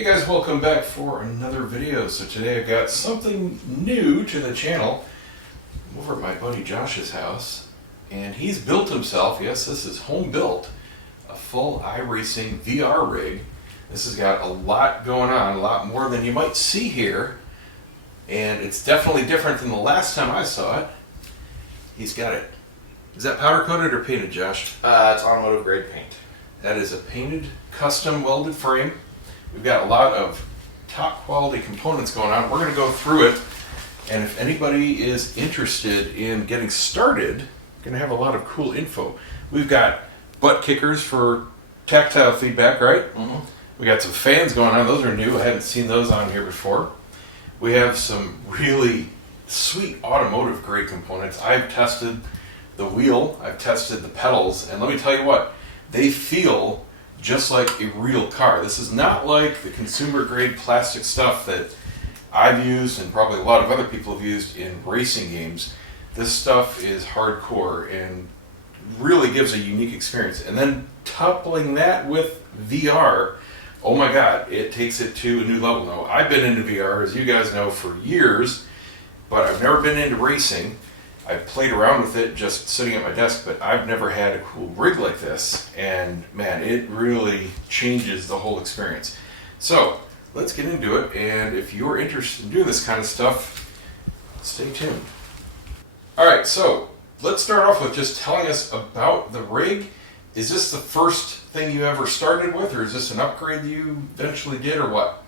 Hey guys, welcome back for another video. So today I've got something new to the channel. I'm over at my buddy Josh's house, and he's built himself, yes, this is home built, a full iRacing VR rig. This has got a lot going on, a lot more than you might see here, and it's definitely different than the last time I saw it. He's got it. Is that powder coated or painted, Josh? It's automotive grade paint. That is a painted, custom welded frame. We've got a lot of top quality components going on. We're going to go through it, and if anybody is interested in getting started, we're going to have a lot of cool info. We've got butt kickers for tactile feedback, right? Mm-hmm. We got some fans going on. Those are new. I hadn't seen those on here before. We have some really sweet automotive grade components. I've tested the wheel, I've tested the pedals, and let me tell you what, they feel just like a real car. This is not like the consumer grade plastic stuff that I've used and probably a lot of other people have used in racing games. This stuff is hardcore and really gives a unique experience. And then coupling that with VR, oh my God, it takes it to a new level. Now, I've been into VR, as you guys know, for years, but I've never been into racing. I've played around with it just sitting at my desk, but I've never had a cool rig like this, and man, it really changes the whole experience. So let's get into it, and if you're interested in doing this kind of stuff, stay tuned. Alright, so let's start off with just telling us about the rig. Is this the first thing you ever started with, or is this an upgrade that you eventually did, or what?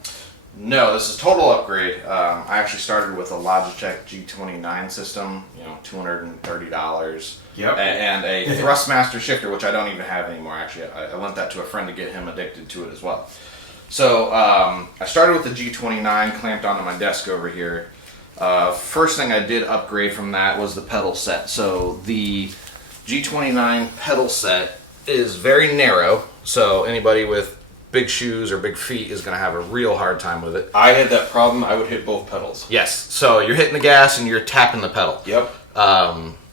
No, this is total upgrade. I actually started with a Logitech G29 system, $230. Yep. And a Thrustmaster shifter, which I don't even have anymore, actually. I lent that to a friend to get him addicted to it as well. So I started with the G29 clamped onto my desk over here. First thing I did upgrade from that was the pedal set. So the G29 pedal set is very narrow, so anybody with big shoes or big feet is going to have a real hard time with it. I had that problem. I would hit both pedals. Yes, so you're hitting the gas and you're tapping the pedal. Yep.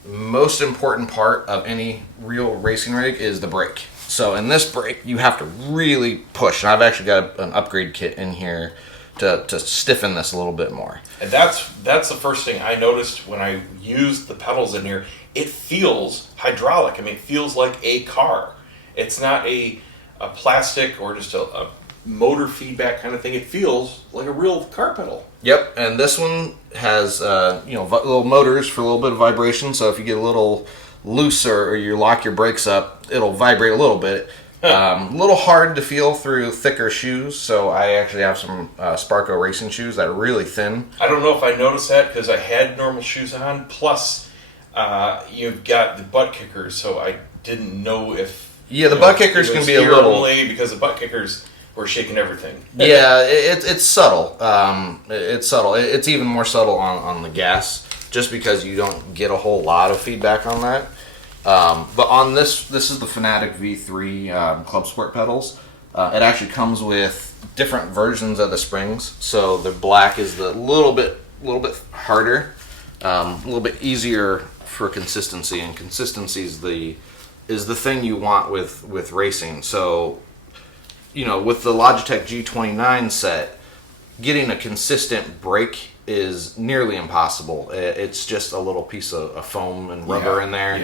Most important part of any real racing rig is the brake. So in this brake, you have to really push. And I've actually got an upgrade kit in here to stiffen this a little bit more. And that's the first thing I noticed when I used the pedals in here. It feels hydraulic. I mean, it feels like a car. It's not a plastic or just a motor feedback kind of thing. It feels like a real car pedal. Yep, and this one has little motors for a little bit of vibration. So if you get a little looser or you lock your brakes up, it'll vibrate a little bit. A little hard to feel through thicker shoes. So I actually have some Sparco racing shoes that are really thin. I don't know if I noticed that because I had normal shoes on. Plus, you've got the butt kickers, so I didn't know if. Yeah, the butt kickers can be a little. Only because the butt kickers were shaking everything. Yeah, it's subtle. It's subtle. It's even more subtle on the gas, just because you don't get a whole lot of feedback on that. But on this is the Fanatic V3 Club Sport pedals. It actually comes with different versions of the springs. So the black is the little bit harder, a little bit easier for consistency, and consistency is the thing you want with racing. So, with the Logitech G29 set, getting a consistent brake is nearly impossible. It's just a little piece of foam and rubber in there.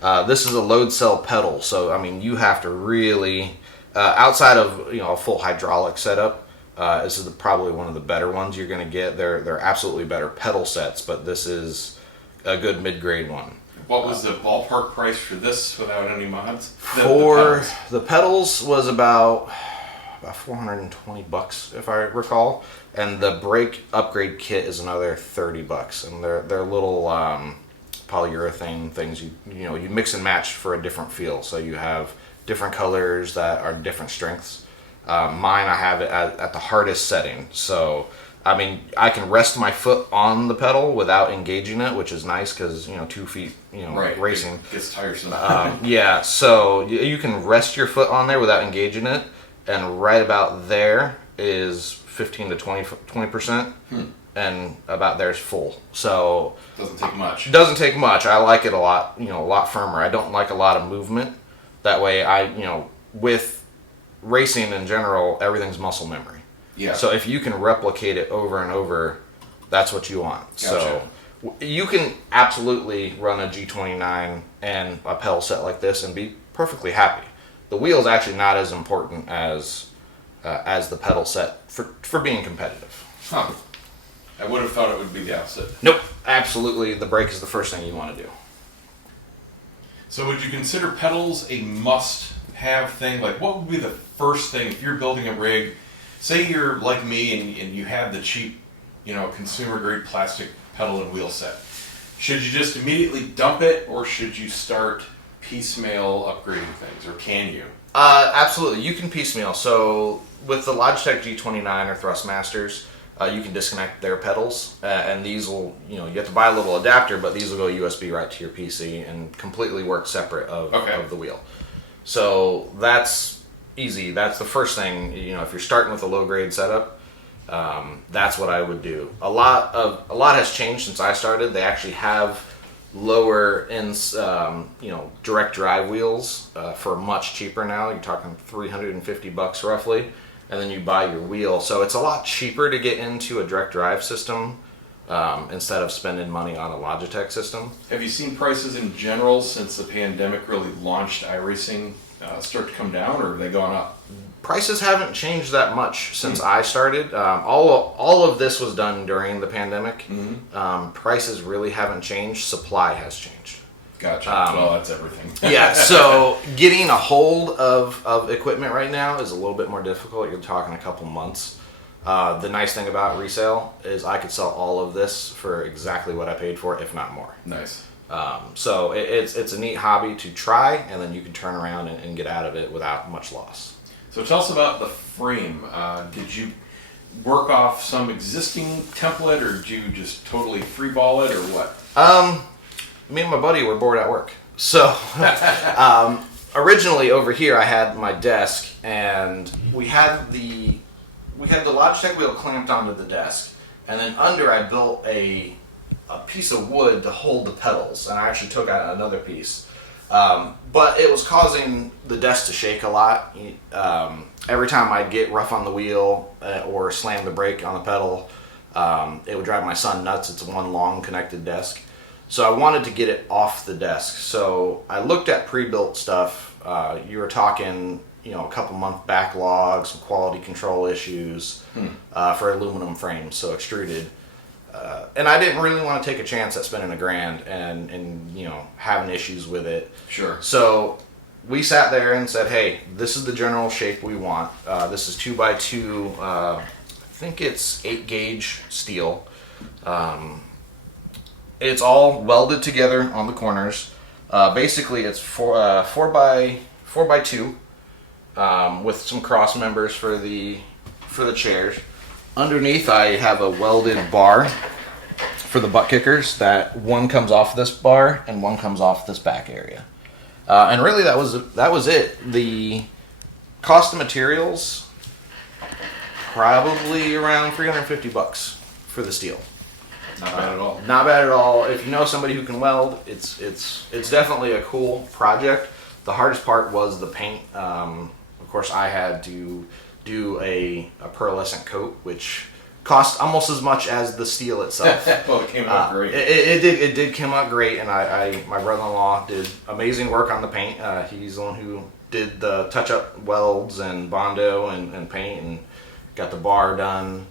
Yeah. This is a load cell pedal, so I mean you have to really, outside of a full hydraulic setup, this is probably one of the better ones you're going to get. They're absolutely better pedal sets, but this is a good mid-grade one. What was the ballpark price for this without any mods? For the pedals was about $420 if I recall, and the brake upgrade kit is another $30, and they're little polyurethane things you mix and match for a different feel. So you have different colors that are different strengths. Mine, I have it at the hardest setting, so I mean, I can rest my foot on the pedal without engaging it, which is nice because 2 feet, right, racing it gets tiresome. Yeah, so you can rest your foot on there without engaging it, and right about there is 15 to 20%, and about there is full. So doesn't take much. It doesn't take much. I like it a lot, a lot firmer. I don't like a lot of movement. That way, with racing in general, everything's muscle memory. Yeah. So if you can replicate it over and over, that's what you want. Gotcha. So you can absolutely run a G29 and a pedal set like this and be perfectly happy. The wheel's actually not as important as the pedal set for being competitive. Huh. I would have thought it would be the opposite. Nope, absolutely. The brake is the first thing you want to do. So would you consider pedals a must-have thing? Like, what would be the first thing if you're building a rig? Say you're like me and you have the cheap, consumer-grade plastic pedal and wheel set. Should you just immediately dump it, or should you start piecemeal upgrading things, or can you? Absolutely, you can piecemeal. So with the Logitech G29 or Thrustmasters, you can disconnect their pedals, and these will, you have to buy a little adapter, but these will go USB right to your PC and completely work separate of the wheel. So that's easy. That's the first thing. If you're starting with a low grade setup, that's what I would do. A lot has changed since I started. They actually have lower ends, direct drive wheels for much cheaper now. You're talking $350 roughly. And then you buy your wheel. So it's a lot cheaper to get into a direct drive system instead of spending money on a Logitech system. Have you seen prices in general since the pandemic really launched iRacing start to come down, or have they gone up? Prices haven't changed that much since I started. All of this was done during the pandemic. Prices really haven't changed. Supply has changed. Gotcha. Well, that's everything. Yeah, so getting a hold of equipment right now is a little bit more difficult. You're talking a couple months. The nice thing about resale is I could sell all of this for exactly what I paid for it, if not more. Nice. So it's a neat hobby to try, and then you can turn around and get out of it without much loss. So tell us about the frame. Did you work off some existing template, or did you just totally freeball it, or what? Me and my buddy were bored at work. So originally over here I had my desk, and we had the Logitech wheel clamped onto the desk, and then under I built a piece of wood to hold the pedals, and I actually took out another piece. But it was causing the desk to shake a lot. Every time I'd get rough on the wheel or slam the brake on the pedal, it would drive my son nuts. It's one long connected desk. So I wanted to get it off the desk. So I looked at pre-built stuff. You were talking, a couple month backlog, some quality control issues for aluminum frames, so extruded. And I didn't really want to take a chance at spending $1,000 and having issues with it. Sure. So we sat there and said, hey, this is the general shape we want. This is 2x2, I think it's 8 gauge steel. It's all welded together on the corners. Basically, it's 4x2 with some cross members for the chairs. Underneath, I have a welded bar for the butt kickers. That one comes off this bar and one comes off this back area. And really, that was it. The cost of materials, probably around $350 for the steel. Not bad at all. Not bad at all. If you know somebody who can weld, it's definitely a cool project. The hardest part was the paint. Of course, I had to do a pearlescent coat, which cost almost as much as the steel itself. Well, it came out great. It did come out great, and my brother-in-law did amazing work on the paint. He's the one who did the touch-up welds and Bondo and paint and got the bar done.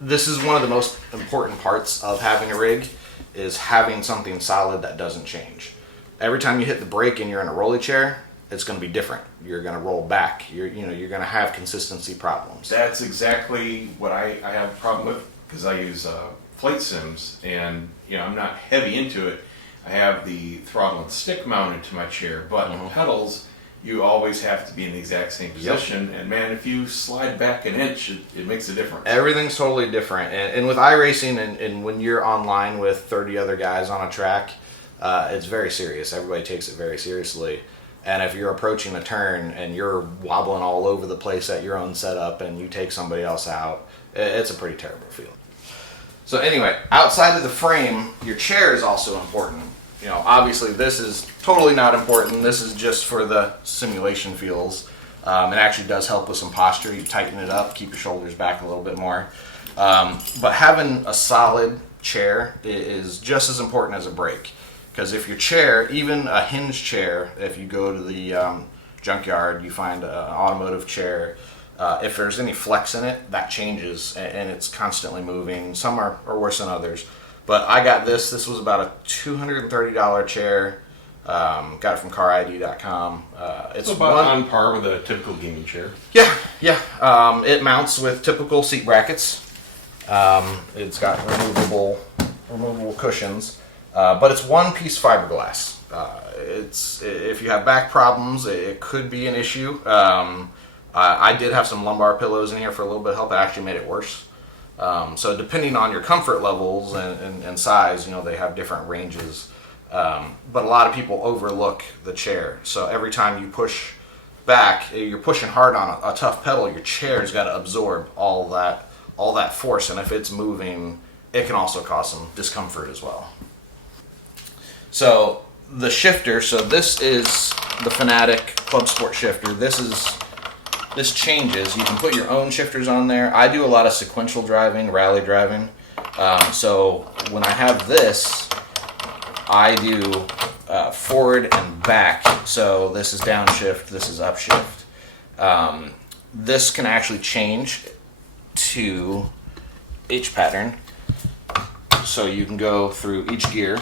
This is one of the most important parts of having a rig, is having something solid that doesn't change. Every time you hit the brake and you're in a rolly chair, it's going to be different. You're going to roll back. You're going to have consistency problems. That's exactly what I have a problem with, because I use flight sims, and I'm not heavy into it. I have the throttle and stick mounted to my chair, but pedals, you always have to be in the exact same position. Yep. And man, if you slide back an inch, it makes a difference. Everything's totally different. And with iRacing, and when you're online with 30 other guys on a track, it's very serious. Everybody takes it very seriously. And if you're approaching a turn and you're wobbling all over the place at your own setup and you take somebody else out, it's a pretty terrible feeling. So anyway, outside of the frame, your chair is also important. Obviously this is totally not important. This is just for the simulation feels. It actually does help with some posture. You tighten it up, keep your shoulders back a little bit more. But having a solid chair is just as important as a brake. Because if your chair, even a hinged chair, if you go to the junkyard, you find an automotive chair, if there's any flex in it, that changes and it's constantly moving. Some are worse than others. But I got this. This was about a $230 chair. Got it from carid.com. It's about on par with a typical gaming chair. Yeah. It mounts with typical seat brackets. It's got removable cushions, but it's one-piece fiberglass. If you have back problems, it could be an issue. I did have some lumbar pillows in here for a little bit of help. It actually made it worse. So depending on your comfort levels and size, they have different ranges. But a lot of people overlook the chair. So every time you push back, you're pushing hard on a tough pedal. Your chair's got to absorb all that force, and if it's moving, it can also cause some discomfort as well. So the shifter. So this is the Fanatic Club Sport shifter. This changes. You can put your own shifters on there. I do a lot of sequential driving, rally driving. So when I have this, I do forward and back. So this is downshift, this is upshift. This can actually change to H pattern. So you can go through each gear.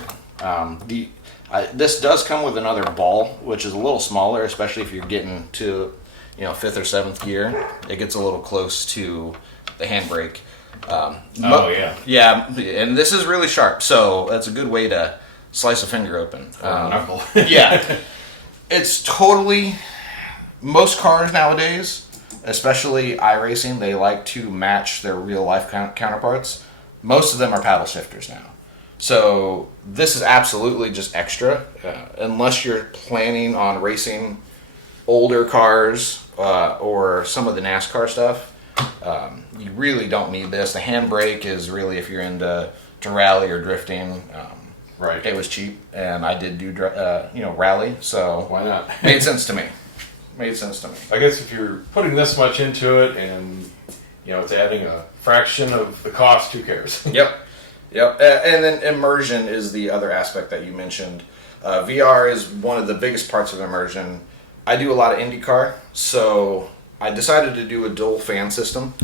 This does come with another ball, which is a little smaller, especially if you're getting to 5th or 7th gear. It gets a little close to the handbrake. Yeah, and this is really sharp, so that's a good way to slice a finger open. Knuckle. Yeah. It's totally, most cars nowadays, especially iRacing, they like to match their real life counterparts. Most of them are paddle shifters now. So this is absolutely just extra, unless you're planning on racing older cars or some of the NASCAR stuff. You really don't need this. The handbrake is really if you're into rally or drifting. Right. It was cheap, and I did do rally, so why not? Made sense to me. I guess if you're putting this much into it, and it's adding a fraction of the cost, who cares? Yep. And then immersion is the other aspect that you mentioned. VR is one of the biggest parts of immersion. I do a lot of IndyCar, so I decided to do a dual fan system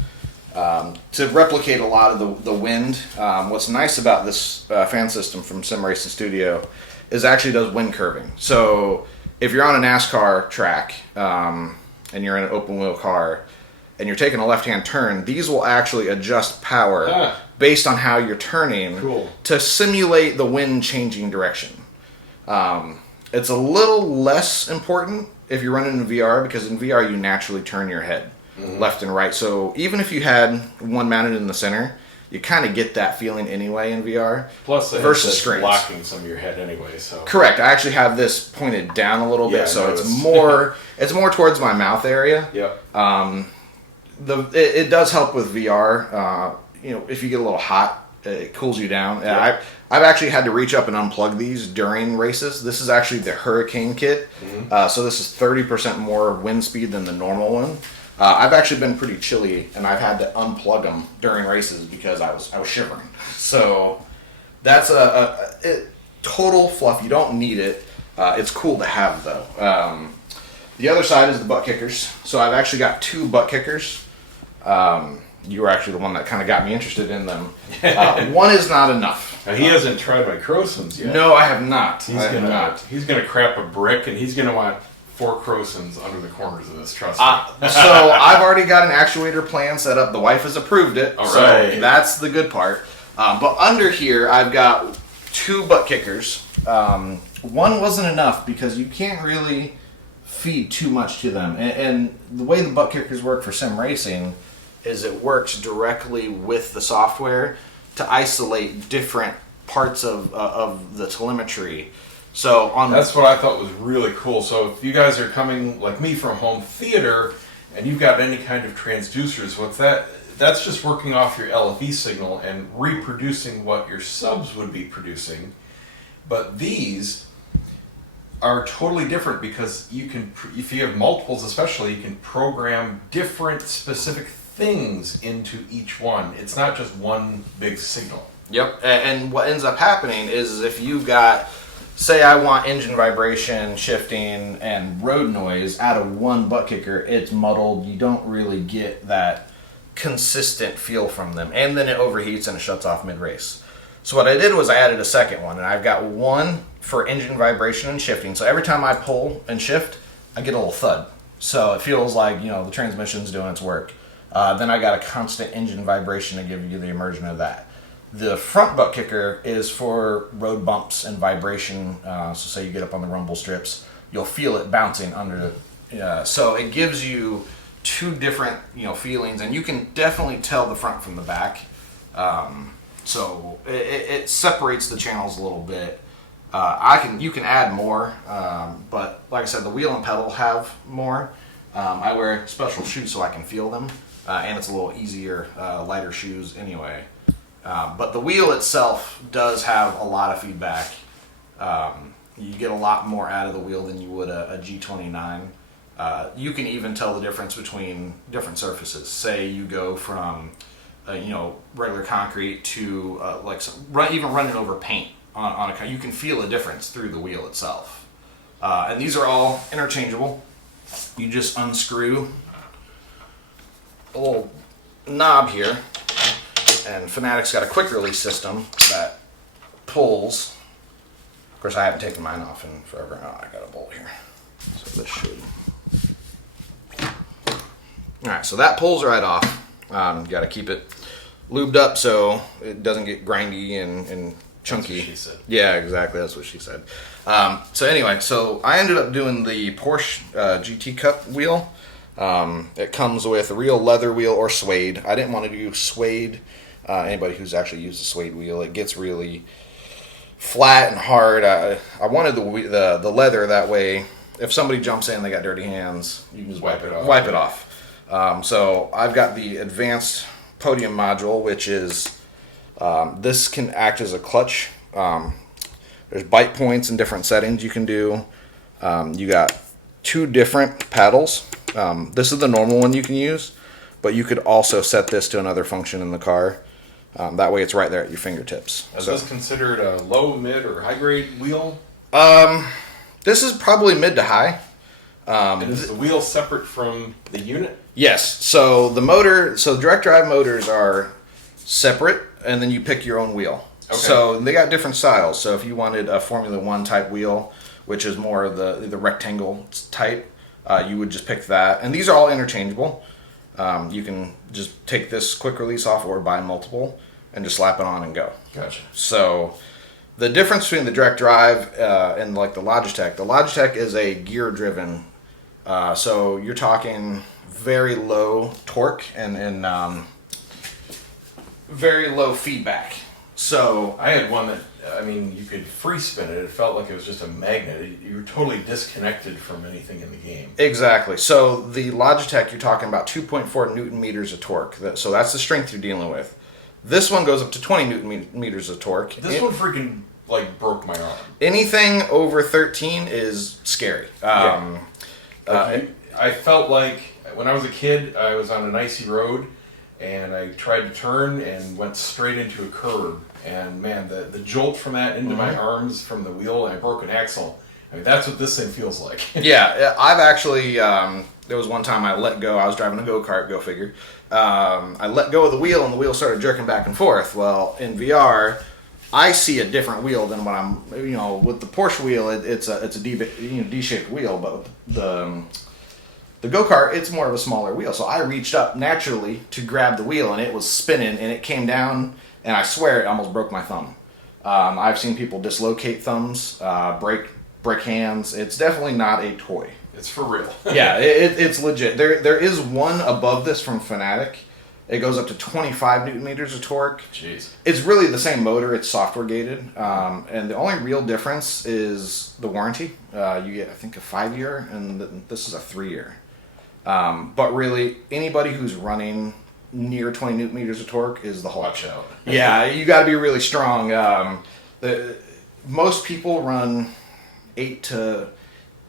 to replicate a lot of the wind. What's nice about this fan system from Sim Racing Studio is it actually does wind curving. So if you're on a NASCAR track and you're in an open wheel car and you're taking a left-hand turn, these will actually adjust power based on how you're turning to simulate the wind changing direction. It's a little less important if you're running in VR, because in VR you naturally turn your head left and right. So even if you had one mounted in the center, you kind of get that feeling anyway in VR. Plus, versus it's blocking some of your head anyway. So correct. I actually have this pointed down a little bit, so it's more towards my mouth area. Yep. It does help with VR. If you get a little hot, it cools you down. Yep. I've actually had to reach up and unplug these during races. This is actually the Hurricane kit. So this is 30% more wind speed than the normal one. I've actually been pretty chilly, and I've had to unplug them during races because I was shivering. So that's a total fluff. You don't need it. It's cool to have, though. The other side is the butt kickers. So I've actually got 2 butt kickers. You were actually the one that kind of got me interested in them. One is not enough. Now, he hasn't tried my Crosons yet. No, I have not. He's gonna crap a brick, and he's gonna want 4 Crosons under the corners of this. Trust me. So I've already got an actuator plan set up. The wife has approved it. All so right. That's the good part. But under here, I've got 2 butt kickers. One wasn't enough because you can't really feed too much to them. And the way the butt kickers work for sim racing is it works directly with the software to isolate different parts of the telemetry. So that's what I thought was really cool. So if you guys are coming like me from home theater and you've got any kind of transducers, that's just working off your LFE signal and reproducing what your subs would be producing. But these are totally different because you can, if you have multiples especially, you can program different specific things into each one. It's not just one big signal. Yep. And what ends up happening is if you got, say I want engine vibration, shifting, and road noise out of one butt kicker, it's muddled. You don't really get that consistent feel from them. And then it overheats and it shuts off mid-race. So what I did was I added a second one, and I've got one for engine vibration and shifting. So every time I pull and shift, I get a little thud. So it feels like, the transmission's doing its work. Then I got a constant engine vibration to give you the immersion of that. The front butt kicker is for road bumps and vibration. So say you get up on the rumble strips, you'll feel it bouncing under the... so it gives you two different feelings, and you can definitely tell the front from the back. So it separates the channels a little bit. You can add more, but like I said, the wheel and pedal have more. I wear special shoes so I can feel them, and it's a little easier, lighter shoes anyway. But the wheel itself does have a lot of feedback. You get a lot more out of the wheel than you would a G29. You can even tell the difference between different surfaces. Say you go from regular concrete to even running over paint on a, you can feel a difference through the wheel itself. And these are all interchangeable. You just unscrew a little knob here, and Fanatic's got a quick release system that pulls. Of course, I haven't taken mine off in forever. Oh, I got a bolt here, so this should. All right, so that pulls right off. You got to keep it lubed up so it doesn't get grindy and chunky. That's what she said. Yeah, exactly. That's what she said. So anyway, so I ended up doing the Porsche GT Cup wheel. It comes with a real leather wheel or suede. I didn't want to do suede. Anybody who's actually used a suede wheel, it gets really flat and hard. I wanted the leather, that way if somebody jumps in, they got dirty hands, you can just wipe it off. So I've got the advanced podium module, which is this can act as a clutch. There's bite points and different settings you can do. You got two different paddles. This is the normal one you can use, but you could also set this to another function in the car. That way it's right there at your fingertips. Is this considered a low, mid, or high grade wheel? This is probably mid to high. And is the wheel separate from the unit? Yes. So direct drive motors are separate, and then you pick your own wheel. Okay. So they got different styles. So if you wanted a Formula One type wheel, which is more of the rectangle type, you would just pick that. And these are all interchangeable. You can just take this quick release off or buy multiple and just slap it on and go. Gotcha. So the difference between the direct drive and like the Logitech is a gear driven. So you're talking very low torque and very low feedback. So I had one that, you could free spin it. It felt like it was just a magnet. You were totally disconnected from anything in the game. Exactly. So the Logitech, you're talking about 2.4 Newton meters of torque. So that's the strength you're dealing with. This one goes up to 20 Newton meters of torque. This one freaking broke my arm. Anything over 13 is scary. I felt like when I was a kid, I was on an icy road, and I tried to turn and went straight into a curb. And man, the jolt from that into my arms from the wheel, and I broke an axle. That's what this thing feels like. Yeah, I've actually, there was one time I let go. I was driving a go-kart, go figure. I let go of the wheel, and the wheel started jerking back and forth. Well, in VR, I see a different wheel than what I'm, with the Porsche wheel, it's a D-shaped wheel, but the go-kart, it's more of a smaller wheel. So I reached up naturally to grab the wheel, and it was spinning, and it came down, and I swear it almost broke my thumb. I've seen people dislocate thumbs, break hands. It's definitely not a toy. It's for real. Yeah, it's legit. There is one above this from Fanatic. It goes up to 25 Newton meters of torque. Jeez. It's really the same motor. It's software gated. And the only real difference is the warranty. You get, I think, a 5-year, and this is a 3-year. But really, anybody who's running near 20 Newton meters of torque is the whole. Watch out. Yeah, you got to be really strong. Most people run 8 to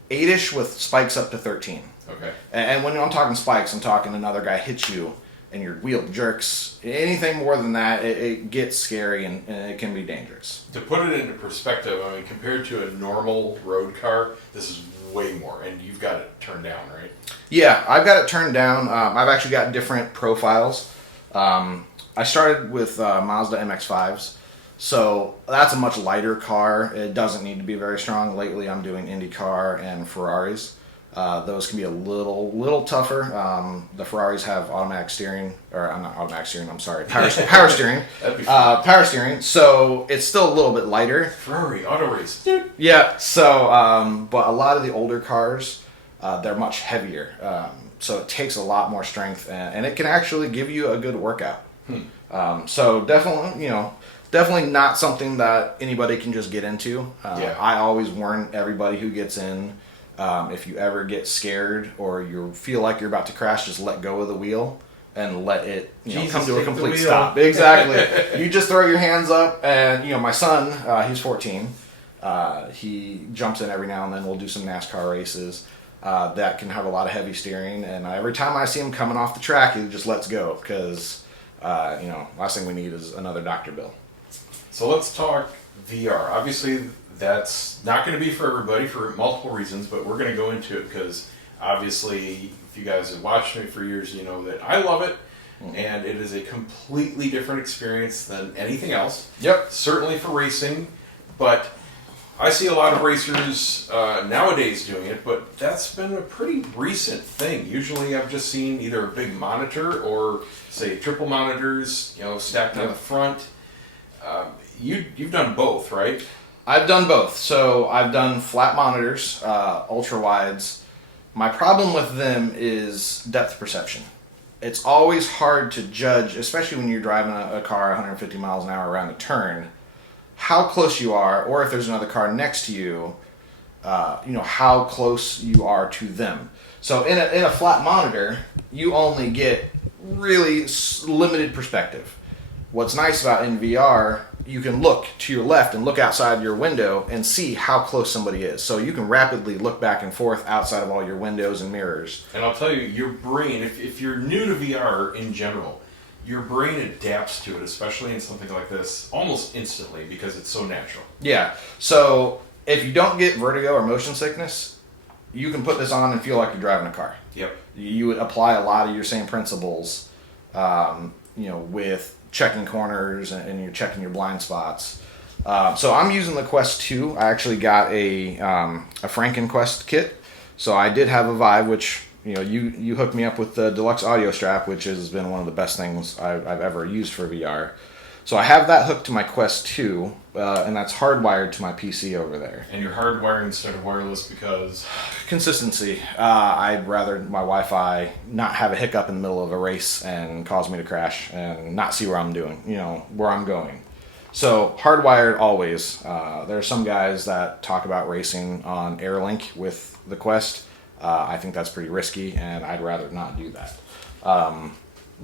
8-ish with spikes up to 13. Okay. And when I'm talking spikes, I'm talking another guy hits you and your wheel jerks. Anything more than that, it gets scary and it can be dangerous. To put it into perspective, I mean, compared to a normal road car, this is way more, and you've got it turned down, right? Yeah, I've got it turned down. I've actually got different profiles. I started with Mazda MX-5s, so that's a much lighter car. It doesn't need to be very strong. Lately, I'm doing IndyCar and Ferraris. Those can be a little tougher. The Ferraris have automatic steering, or not automatic steering. I'm sorry, power steering. That'd be fun. Power steering. So it's still a little bit lighter. Ferrari auto race. Yeah. So, but a lot of the older cars, they're much heavier. So it takes a lot more strength, and it can actually give you a good workout. So definitely not something that anybody can just get into. I always warn everybody who gets in. If you ever get scared or you feel like you're about to crash, just let go of the wheel and let it come to a complete stop. Exactly. You just throw your hands up, and my son, he's 14. He jumps in every now and then. We'll do some NASCAR races that can have a lot of heavy steering, and every time I see him coming off the track, he just lets go because last thing we need is another doctor bill. So let's talk VR. Obviously, that's not going to be for everybody for multiple reasons, but we're going to go into it because obviously, if you guys have watched me for years, you know that I love it, and it is a completely different experience than anything else. Yep. Certainly for racing, but I see a lot of racers nowadays doing it, but that's been a pretty recent thing. Usually I've just seen either a big monitor or, say, triple monitors, stacked on the front. You've done both, right? I've done both. So I've done flat monitors, ultra wides. My problem with them is depth perception. It's always hard to judge, especially when you're driving a car 150 miles an hour around a turn, how close you are, or if there's another car next to you, how close you are to them. So in a flat monitor, you only get really limited perspective. What's nice about in VR, you can look to your left and look outside your window and see how close somebody is. So you can rapidly look back and forth outside of all your windows and mirrors. And I'll tell you, your brain, if you're new to VR in general, your brain adapts to it, especially in something like this, almost instantly because it's so natural. Yeah. So if you don't get vertigo or motion sickness, you can put this on and feel like you're driving a car. Yep. You would apply a lot of your same principles, with checking corners and you're checking your blind spots. So I'm using the Quest 2. I actually got a Franken Quest kit. So I did have a Vive, which you hooked me up with the deluxe audio strap, which has been one of the best things I've ever used for VR. So I have that hooked to my Quest 2, and that's hardwired to my PC over there. And you're hardwiring instead of wireless because? Consistency. I'd rather my Wi-Fi not have a hiccup in the middle of a race and cause me to crash and not see where I'm where I'm going. So hardwired always. There are some guys that talk about racing on AirLink with the Quest. I think that's pretty risky, and I'd rather not do that.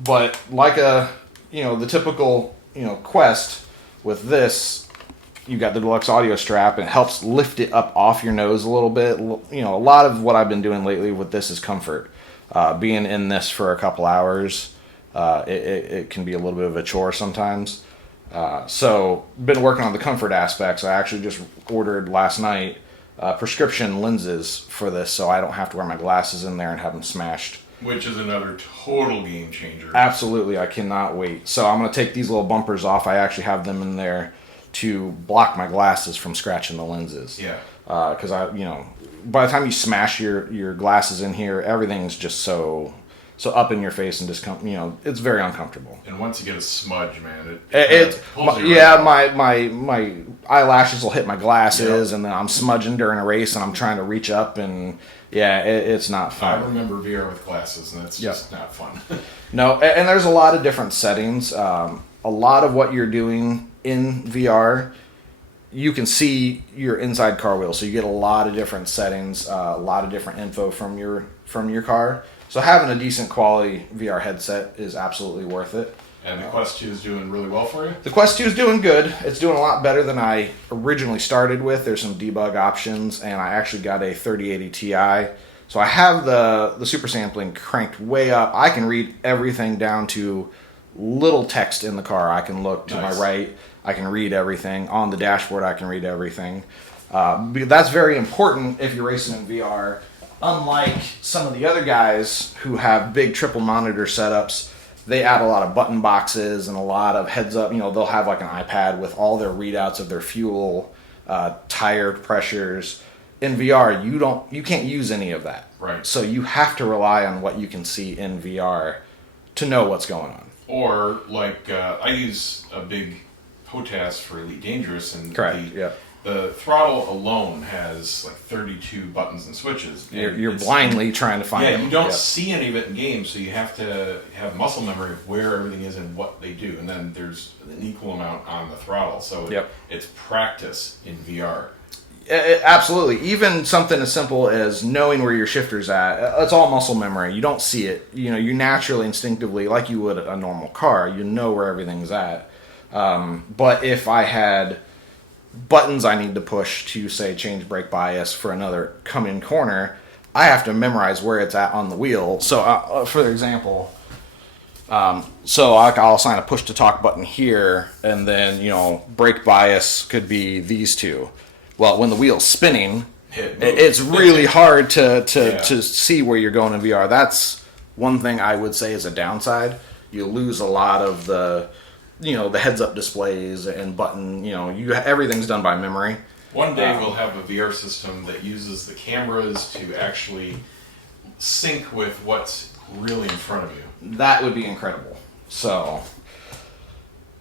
But like the typical Quest, with this, you got the deluxe audio strap, and it helps lift it up off your nose a little bit. A lot of what I've been doing lately with this is comfort. Being in this for a couple hours, it can be a little bit of a chore sometimes. So been working on the comfort aspects. I actually just ordered last night prescription lenses for this, so I don't have to wear my glasses in there and have them smashed. Which is another total game changer. Absolutely, I cannot wait. So I'm going to take these little bumpers off. I actually have them in there to block my glasses from scratching the lenses. Yeah. Because by the time you smash your glasses in here, everything's just so up in your face and it's very uncomfortable. And once you get a smudge, man, my eyelashes will hit my glasses, and then I'm smudging during a race, and I'm trying to reach up, and it's not fun. I remember VR with glasses, and that's just not fun. No, and there's a lot of different settings. A lot of what you're doing in VR, you can see your inside car wheel, so you get a lot of different settings, a lot of different info from your car. So having a decent quality VR headset is absolutely worth it. And the Quest 2 is doing really well for you? The Quest 2 is doing good. It's doing a lot better than I originally started with. There's some debug options, and I actually got a 3080 Ti. So I have the super sampling cranked way up. I can read everything down to little text in the car. I can look to my right. I can read everything. On the dashboard, I can read everything. That's very important if you're racing in VR. Unlike some of the other guys who have big triple monitor setups, they add a lot of button boxes and a lot of heads up. They'll have like an iPad with all their readouts of their fuel, tire pressures. In VR, you can't use any of that. Right. So you have to rely on what you can see in VR to know what's going on. Or like I use a big HOTAS for Elite Dangerous, and the throttle alone has like 32 buttons and switches. And you're blindly trying to find them. You don't see any of it in game, so you have to have muscle memory of where everything is and what they do. And then there's an equal amount on the throttle, so it's practice in VR. Absolutely. Even something as simple as knowing where your shifter's at, it's all muscle memory. You don't see it. You naturally, instinctively, like you would a normal car, you know where everything's at. But if I had buttons I need to push to, say, change brake bias for another come-in corner, I have to memorize where it's at on the wheel. So, for example, I'll assign a push-to-talk button here, and then, brake bias could be these two. Well, when the wheel's spinning, it's really hard to see where you're going in VR. That's one thing I would say is a downside. You lose a lot of the heads-up displays and button. Everything's done by memory. One day we'll have a VR system that uses the cameras to actually sync with what's really in front of you. That would be incredible. So, all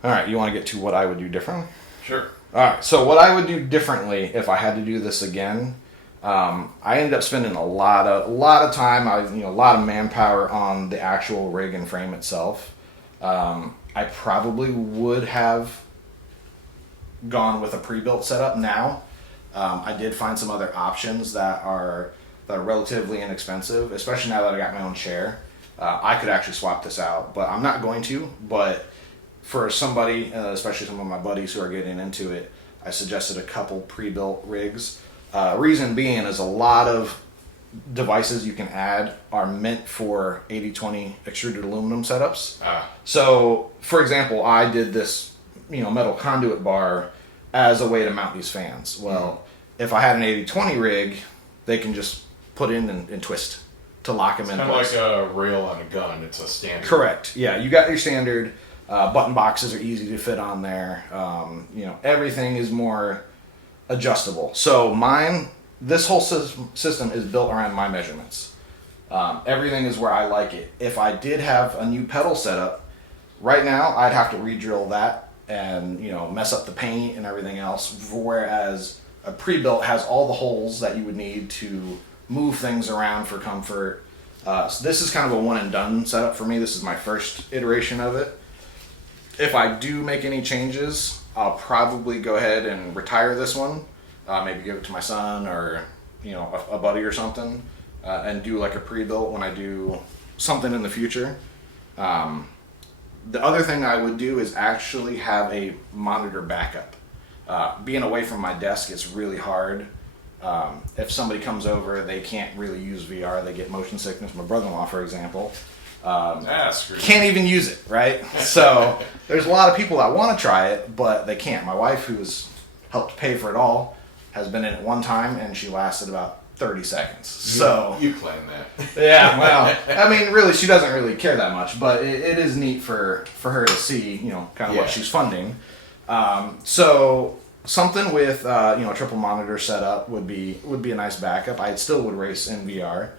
right, you want to get to what I would do differently? Sure. All right, so what I would do differently if I had to do this again, I ended up spending a lot of time, a lot of manpower on the actual rig and frame itself. I probably would have gone with a pre-built setup now. I did find some other options that are relatively inexpensive, especially now that I got my own chair. I could actually swap this out, but I'm not going to. But for somebody, especially some of my buddies who are getting into it, I suggested a couple pre-built rigs. Reason being is a lot of devices you can add are meant for 80/20 extruded aluminum setups. So, for example, I did this, metal conduit bar as a way to mount these fans. Well, if I had an 80/20 rig, they can just put in and twist to lock them in place. It's kind of like a rail on a gun. It's a standard. Correct. Yeah, you got your standard. Button boxes are easy to fit on there. Everything is more adjustable. So this whole system is built around my measurements. Everything is where I like it. If I did have a new pedal setup, right now I'd have to re-drill that and mess up the paint and everything else. Whereas a pre-built has all the holes that you would need to move things around for comfort. So this is kind of a one and done setup for me. This is my first iteration of it. If I do make any changes, I'll probably go ahead and retire this one. Maybe give it to my son or a buddy or something, and do like a pre-built when I do something in the future. The other thing I would do is actually have a monitor backup. Being away from my desk, it's really hard. If somebody comes over, they can't really use VR. They get motion sickness. My brother-in-law, for example, can't even use it, right? So there's a lot of people that want to try it, but they can't. My wife, who's helped pay for it all, has been in it one time, and she lasted about 30 seconds. So you claim that. Yeah, well, I mean, really, she doesn't really care that much, but it is neat for her to see, kind of what she's funding. So something with a triple monitor setup would be a nice backup. I still would race in VR,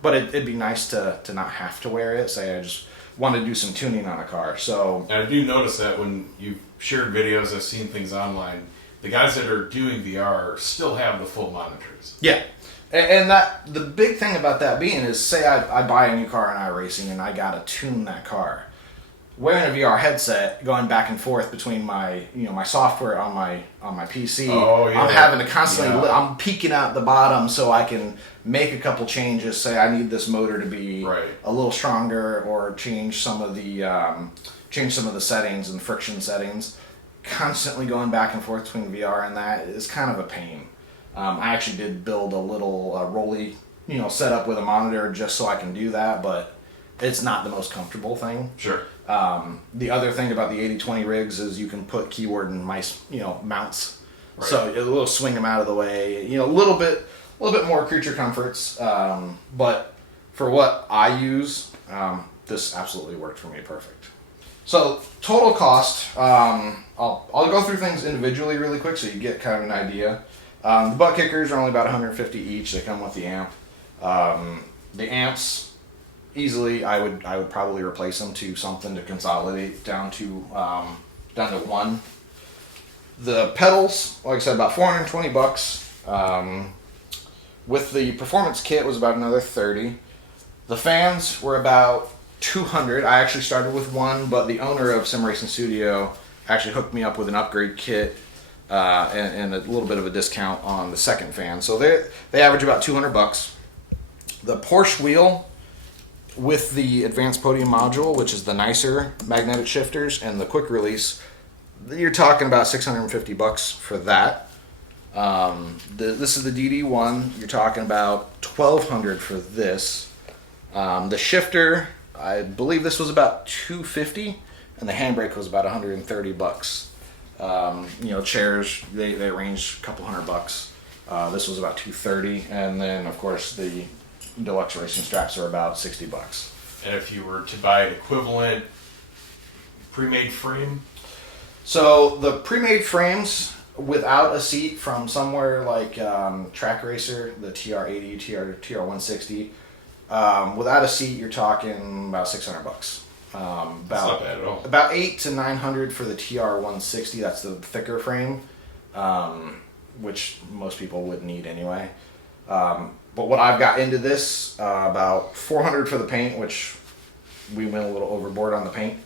but it'd be nice to not have to wear it. Say I just want to do some tuning on a car. So and I do notice that when you've shared videos, I've seen things online. The guys that are doing VR still have the full monitors. Yeah, and that the big thing about that being is, say I buy a new car in iRacing and I gotta tune that car. wearing a VR headset, going back and forth between my my software on my PC. Oh, yeah. I'm having to constantly. Yeah. I'm peeking out the bottom so I can make a couple changes. Say I need this motor to be Right. a little stronger, or change some of the settings and friction settings. Constantly going back and forth between VR and that is kind of a pain. I actually did build a little rolly setup with a monitor just so I can do that, but it's not the most comfortable thing. Sure. The other thing about the 80/20 rigs is you can put keyboard and mice, mounts. Right. So a little swing them out of the way, a little bit more creature comforts. But for what I use, this absolutely worked for me perfect. So total cost, I'll go through things individually really quick so you get kind of an idea. The butt kickers are only about 150 each. They come with the amp. The amps, easily, I would probably replace them to something to consolidate down to one. The pedals, like I said, about $420. With the performance kit was about another $30. The fans were about $200. I actually started with one, but the owner of Sim Racing Studio actually hooked me up with an upgrade kit and a little bit of a discount on the second fan. So they average about $200. The Porsche wheel with the advanced podium module, which is the nicer magnetic shifters and the quick release, you're talking about $650 for that. This is the DD1. You're talking about $1,200 for this. The shifter, I believe this was about $250, and the handbrake was about $130. Chairs they range a couple $100. This was about $230, and then of course the deluxe racing straps are about $60. And if you were to buy an equivalent pre-made frame, so the pre-made frames without a seat from somewhere like Track Racer, the TR80, TR160, without a seat, you're talking about $600. that's not bad at all. About $800 to $900 for the TR160. That's the thicker frame, which most people wouldn't need anyway. But what I've got into this, about $400 for the paint, which we went a little overboard on the paint,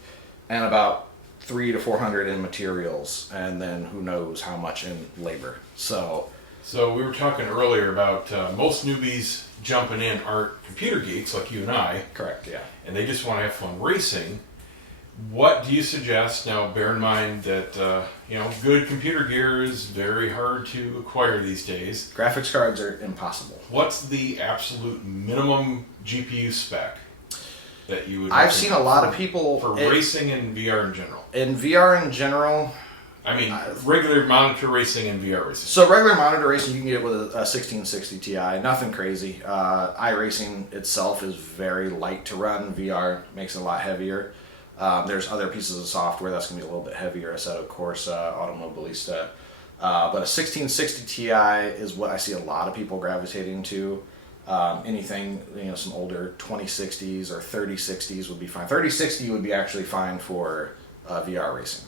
and about $300 to $400 in materials, and then who knows how much in labor. So we were talking earlier about most newbies jumping in aren't computer geeks like you and I. correct, yeah. And they just want to have fun racing. What do you suggest? Now, bear in mind that good computer gear is very hard to acquire these days. Graphics cards are impossible. What's the absolute minimum GPU spec that you would? I've seen a lot of people for racing and VR in general. In VR in general. I mean, regular monitor racing and VR racing. So regular monitor racing, you can get it with a 1660 Ti. Nothing crazy. iRacing itself is very light to run. VR makes it a lot heavier. There's other pieces of software that's going to be a little bit heavier. I said, of course, Automobilista. But a 1660 Ti is what I see a lot of people gravitating to. Anything, some older 2060s or 3060s would be fine. 3060 would be actually fine for VR racing.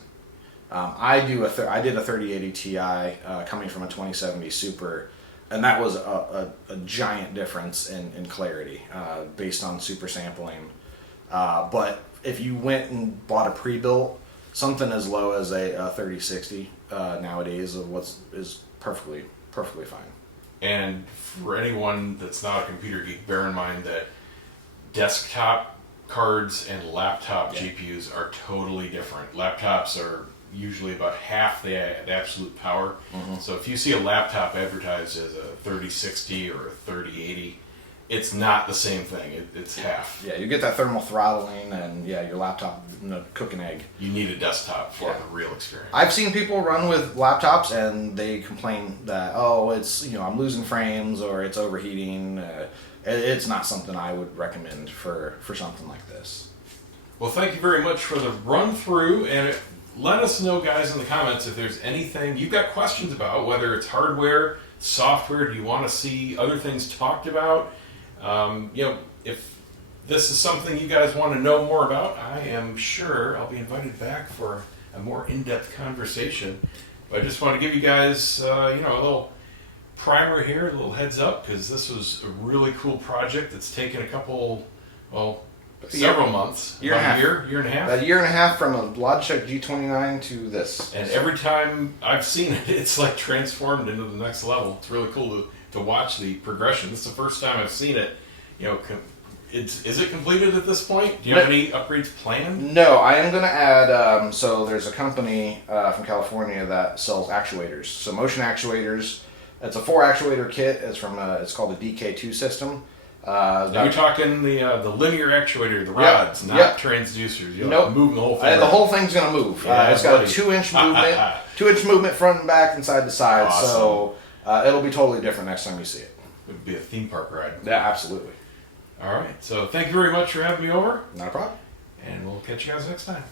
I did a 3080 Ti coming from a 2070 Super, and that was a giant difference in clarity based on super sampling. But if you went and bought a pre-built, something as low as a 3060 nowadays is perfectly fine. And for anyone that's not a computer geek, bear in mind that desktop cards and laptop GPUs are totally different. Laptops are usually about half the absolute power. Mm-hmm. So if you see a laptop advertised as a 3060 or a 3080, it's not the same thing. It's half. Yeah, you get that thermal throttling, and your laptop cook an egg. You need a desktop for the real experience. I've seen people run with laptops, and they complain that it's I'm losing frames or it's overheating. It's not something I would recommend for something like this. Well, thank you very much for the run through, and let us know, guys, in the comments if there's anything you've got questions about, whether it's hardware, software. Do you want to see other things talked about? If this is something you guys want to know more about, I am sure I'll be invited back for a more in-depth conversation. But I just want to give you guys, a little primer here, a little heads up, because this was a really cool project that's taken a several months, Year and a about half. year and a half. A year and a half from a Logitech G29 to this. And every time I've seen it, it's like transformed into the next level. It's really cool to watch the progression. This is the first time I've seen it. You know, is it completed at this point? Do you have any upgrades planned? No, I am going to add. So there's a company from California that sells actuators. So motion actuators. It's a 4 actuator kit. It's from. It's called the DK2 system. Are we talking the linear actuator, the rods, not transducers? You're Nope. moving the whole thing. The whole thing's going to move. Yeah, It's got buddy. a 2-inch movement, 2-inch movement front and back and side to side. Awesome. So it'll be totally different next time you see it. It would be a theme park ride. Yeah, absolutely. All right. So thank you very much for having me over, Not a problem. and we'll catch you guys next time.